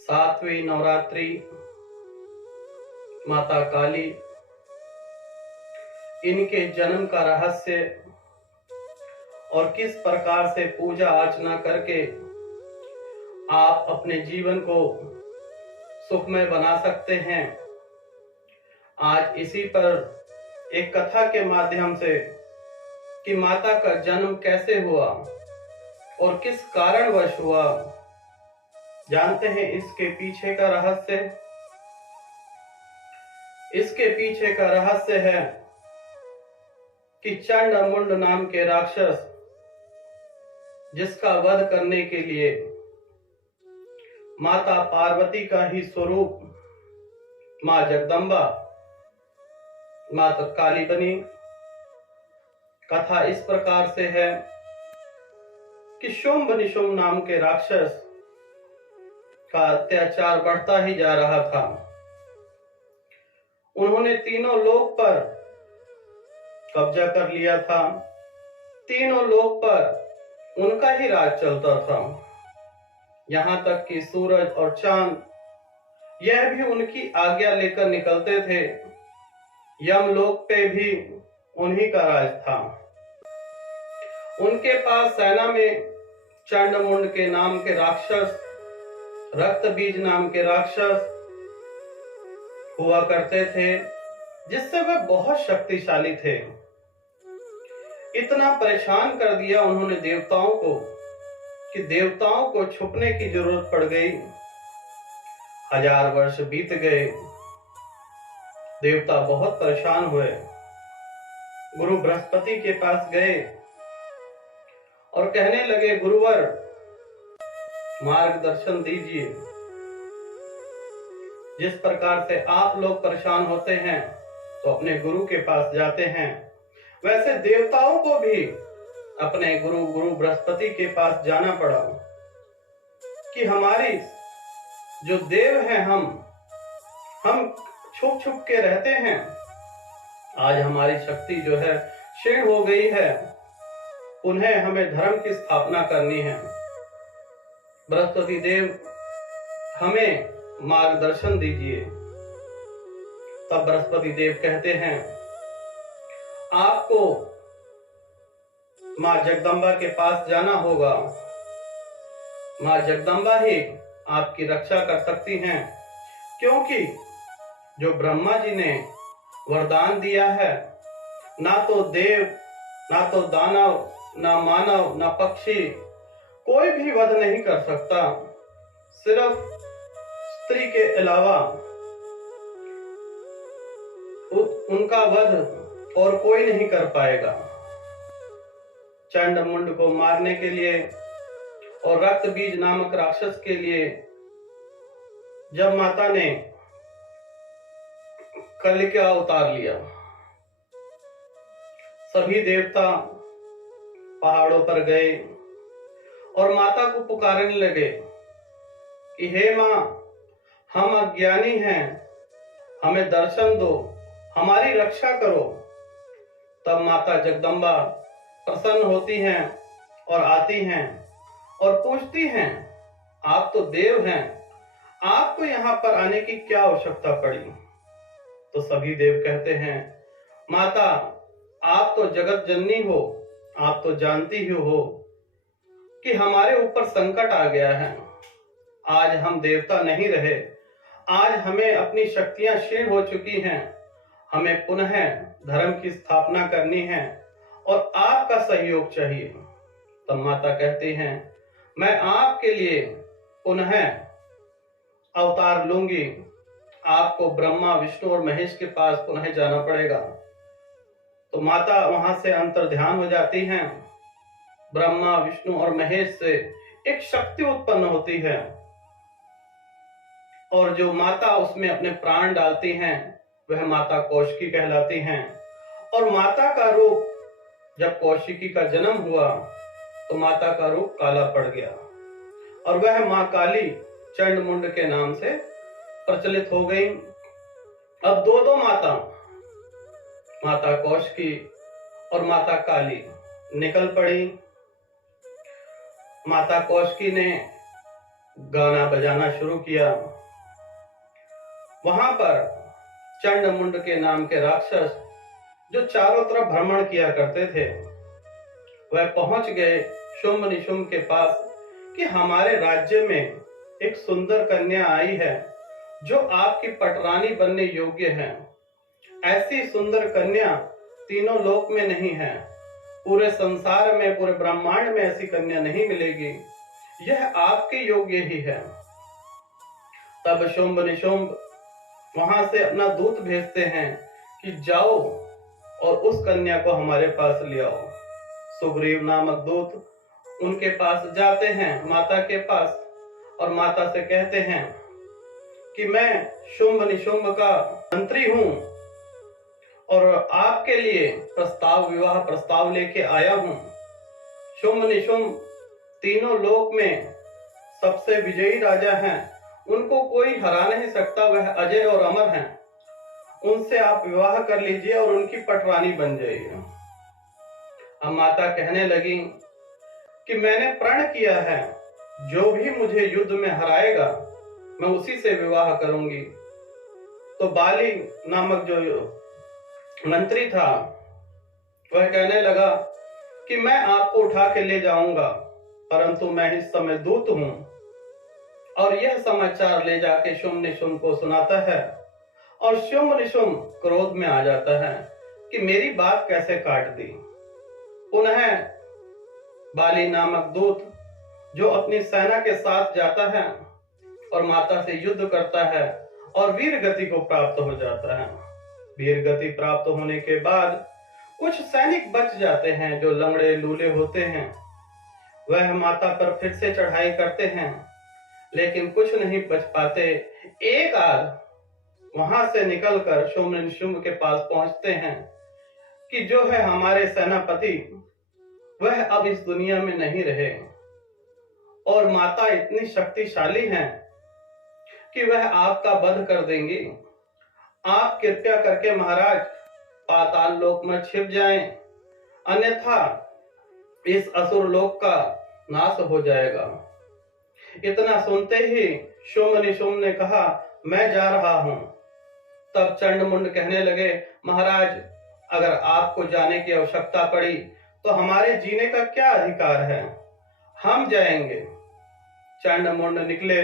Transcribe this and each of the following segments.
सातवीं नवरात्रि माता काली, इनके जन्म का रहस्य और किस प्रकार से पूजा अर्चना करके आप अपने जीवन को सुखमय बना सकते हैं। आज इसी पर एक कथा के माध्यम से कि माता का जन्म कैसे हुआ और किस कारणवश हुआ, जानते हैं इसके पीछे का रहस्य। इसके पीछे का रहस्य है कि चंड मुंड नाम के राक्षस, जिसका वध करने के लिए माता पार्वती का ही स्वरूप मां जगदम्बा माता काली बनी। कथा इस प्रकार से है कि शुंभ निशुंभ नाम के राक्षस का अत्याचार बढ़ता ही जा रहा था। उन्होंने तीनों लोक पर कब्जा कर लिया था। तीनों लोक पर उनका ही राज चलता था। यहां तक कि सूरज और चांद यह भी उनकी आज्ञा लेकर निकलते थे। यमलोक पे भी उन्हीं का राज था। उनके पास सेना में चंडमुंड के नाम के राक्षस, रक्त बीज नाम के राक्षस हुआ करते थे, जिससे वे बहुत शक्तिशाली थे। इतना परेशान कर दिया उन्होंने देवताओं को कि देवताओं को छुपने की जरूरत पड़ गई। 1000 वर्ष बीत गए, देवता बहुत परेशान हुए। गुरु बृहस्पति के पास गए और कहने लगे, गुरुवर मार्गदर्शन दीजिए। जिस प्रकार से आप लोग परेशान होते हैं तो अपने गुरु के पास जाते हैं, वैसे देवताओं को भी अपने गुरु बृहस्पति के पास जाना पड़ा कि हमारी जो देव हैं, हम छुप छुप के रहते हैं। आज हमारी शक्ति जो है क्षीण हो गई है, उन्हें हमें धर्म की स्थापना करनी है। बृहस्पति देव हमें मार्गदर्शन दीजिए। तब बृहस्पति देव कहते हैं, आपको मां जगदम्बा के पास जाना होगा। मां जगदम्बा ही आपकी रक्षा कर सकती हैं, क्योंकि जो ब्रह्मा जी ने वरदान दिया है, ना तो देव, ना तो दानव, ना मानव, ना पक्षी, कोई भी वध नहीं कर सकता। सिर्फ स्त्री के अलावा उनका वध और कोई नहीं कर पाएगा। चंड मुंड को मारने के लिए और रक्त बीज नामक राक्षस के लिए जब माता ने कल का अवतार लिया, सभी देवता पहाड़ों पर गए और माता को पुकारने लगे कि हे मां, हम अज्ञानी हैं, हमें दर्शन दो, हमारी रक्षा करो। तब माता जगदम्बा प्रसन्न होती हैं और आती हैं और पूछती हैं, आप तो देव हैं, आपको यहाँ पर आने की क्या आवश्यकता पड़ी? तो सभी देव कहते हैं, माता आप तो जगत जननी हो, आप तो जानती ही हो कि हमारे ऊपर संकट आ गया है। आज हम देवता नहीं रहे, आज हमें अपनी शक्तियां क्षीण हो चुकी हैं, हमें पुनः धर्म की स्थापना करनी है और आपका सहयोग चाहिए। तब माता कहती हैं, मैं आपके लिए पुनः अवतार लूंगी। आपको ब्रह्मा, विष्णु और महेश के पास पुनः जाना पड़ेगा। तो माता वहां से अंतर्ध्यान हो जाती हैं। ब्रह्मा, विष्णु और महेश से एक शक्ति उत्पन्न होती है और जो माता उसमें अपने प्राण डालती हैं, वह माता कौशिकी कहलाती हैं। और माता का रूप, जब कौशिकी का जन्म हुआ तो माता का रूप काला पड़ गया और वह मां काली चंड मुंड के नाम से प्रचलित हो गई। अब दो माता कौशिकी और माता काली निकल पड़ी। माता कौशिकी ने गाना बजाना शुरू किया। वहां पर चंड मुंड के नाम के राक्षस जो चारों तरफ भ्रमण किया करते थे, वह पहुंच गए शुंभ निशुंभ के पास कि हमारे राज्य में एक सुंदर कन्या आई है जो आपकी पटरानी बनने योग्य है। ऐसी सुंदर कन्या तीनों लोक में नहीं है, पूरे संसार में, पूरे ब्रह्मांड में ऐसी कन्या नहीं मिलेगी, यह आपके योग्य ही है। तब शुंभ निशुंभ वहां से अपना दूत भेजते हैं कि जाओ और उस कन्या को हमारे पास ले आओ। सुग्रीव नामक दूत उनके पास जाते हैं, माता के पास, और माता से कहते हैं कि मैं शुंभ निशुंभ का मंत्री हूं और आपके लिए विवाह प्रस्ताव लेके आया हूं। शुंभ निशुंभ तीनों लोक में सबसे विजयी राजा हैं, उनको कोई हरा नहीं सकता, वह अजय और अमर हैं। उनसे आप विवाह कर लीजिए और उनकी पटरानी बन जाइए। अब माता कहने लगी कि मैंने प्रण किया है, जो भी मुझे युद्ध में हराएगा मैं उसी से विवाह करूंगी। तो बाली नामक जो मंत्री था वह कहने लगा कि मैं आपको उठा के ले जाऊंगा, परंतु मैं इस समय दूत हूं। और यह समाचार ले जाके शुंभ निशुंभ को सुनाता है और शुंभ निशुंभ क्रोध में आ जाता है कि मेरी बात कैसे काट दी। पुनः बाली नामक दूत जो अपनी सेना के साथ जाता है और माता से युद्ध करता है और वीर गति को प्राप्त हो जाता है। वीर गति प्राप्त होने के बाद कुछ सैनिक बच जाते हैं जो लंगड़े लूले होते हैं, वह माता पर फिर से चढ़ाई करते हैं, लेकिन कुछ नहीं बच पाते। एक आध वहां से निकलकर शुंभ निशुंभ के पास पहुंचते हैं कि जो है हमारे सेनापति वह अब इस दुनिया में नहीं रहे और माता इतनी शक्तिशाली हैं कि वह आपका वध कर देंगी। आप कृपया करके महाराज पाताल लोक में छिप जाएं, अन्यथा इस असुर लोक का नाश हो जाएगा। इतना सुनते ही शुंभ निशुंभ ने कहा मैं जा रहा हूं। तब चंड मुंड कहने लगे महाराज, अगर आपको जाने की आवश्यकता पड़ी तो हमारे जीने का क्या अधिकार है, हम जाएंगे। चंड मुंड निकले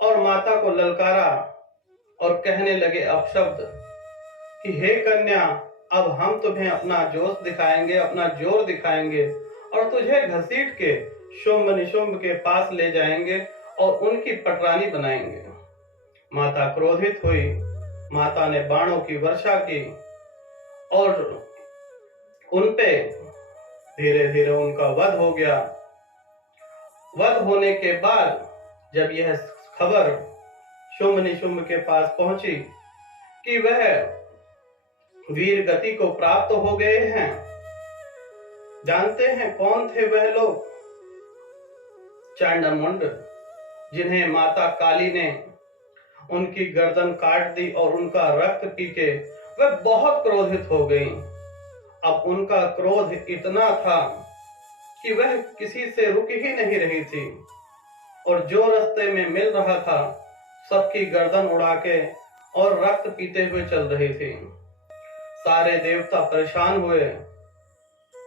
और माता को ललकारा और कहने लगे अपशब्द कि हे कन्या, अब हम तुम्हें अपना जोश दिखाएंगे, अपना जोर दिखाएंगे और तुझे घसीट के शुंभ निशुंभ के पास ले जाएंगे और उनकी पटरानी बनाएंगे। माता क्रोधित हुई, माता ने बाणों की वर्षा की और उनपे धीरे धीरे उनका वध हो गया। वध होने के बाद जब यह खबर शुंभ निशुंभ के पास पहुंची कि वह वीर गति को प्राप्त हो गए हैं, जानते हैं कौन थे वह लोग? चंड मुंड, जिन्हें माता काली ने उनकी गर्दन काट दी और उनका रक्त पी के वह बहुत क्रोधित हो गई। अब उनका क्रोध इतना था कि वह किसी से रुक ही नहीं रही थी और जो रास्ते में मिल रहा था सबकी गर्दन उड़ा के और रक्त पीते हुए चल रही थी। सारे देवता परेशान हुए,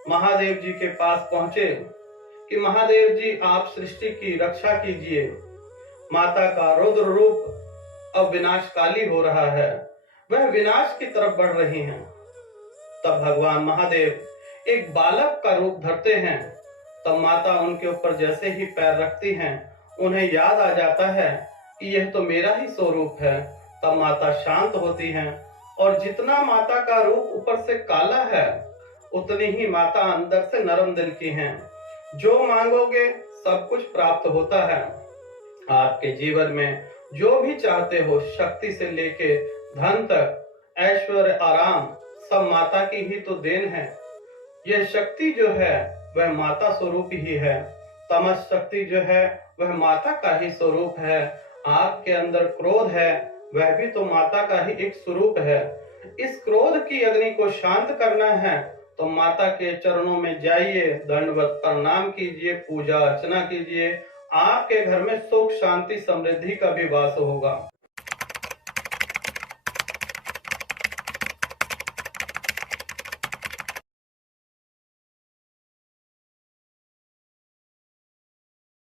महादेव जी के पास पहुंचे कि महादेव जी आप सृष्टि की रक्षा कीजिए, माता का रुद्र रूप अब विनाशकाली हो रहा है, वह विनाश की तरफ बढ़ रही हैं। तब भगवान महादेव एक बालक का रूप धरते हैं। तब माता उनके ऊपर जैसे ही पैर रखती हैं उन्हें याद आ जाता है कि यह तो मेरा ही स्वरूप है। तब माता शांत होती हैं और जितना माता का रूप ऊपर से काला है उतनी ही माता अंदर से नरम दिल की हैं। जो मांगोगे सब कुछ प्राप्त होता है। आपके जीवन में जो भी चाहते हो, शक्ति से लेके धन तक, ऐश्वर्य, आराम, सब माता की ही तो देन है। यह शक्ति जो है वह माता स्वरूप ही है। तमस शक्ति जो है वह माता का ही स्वरूप है। आपके अंदर क्रोध है, वह भी तो माता का ही एक स्वरूप है। इस क्रोध की अग्नि को शांत करना है तो माता के चरणों में जाइए, दंडवत प्रणाम कीजिए, पूजा अर्चना कीजिए। आपके घर में सुख शांति समृद्धि का भी वास होगा।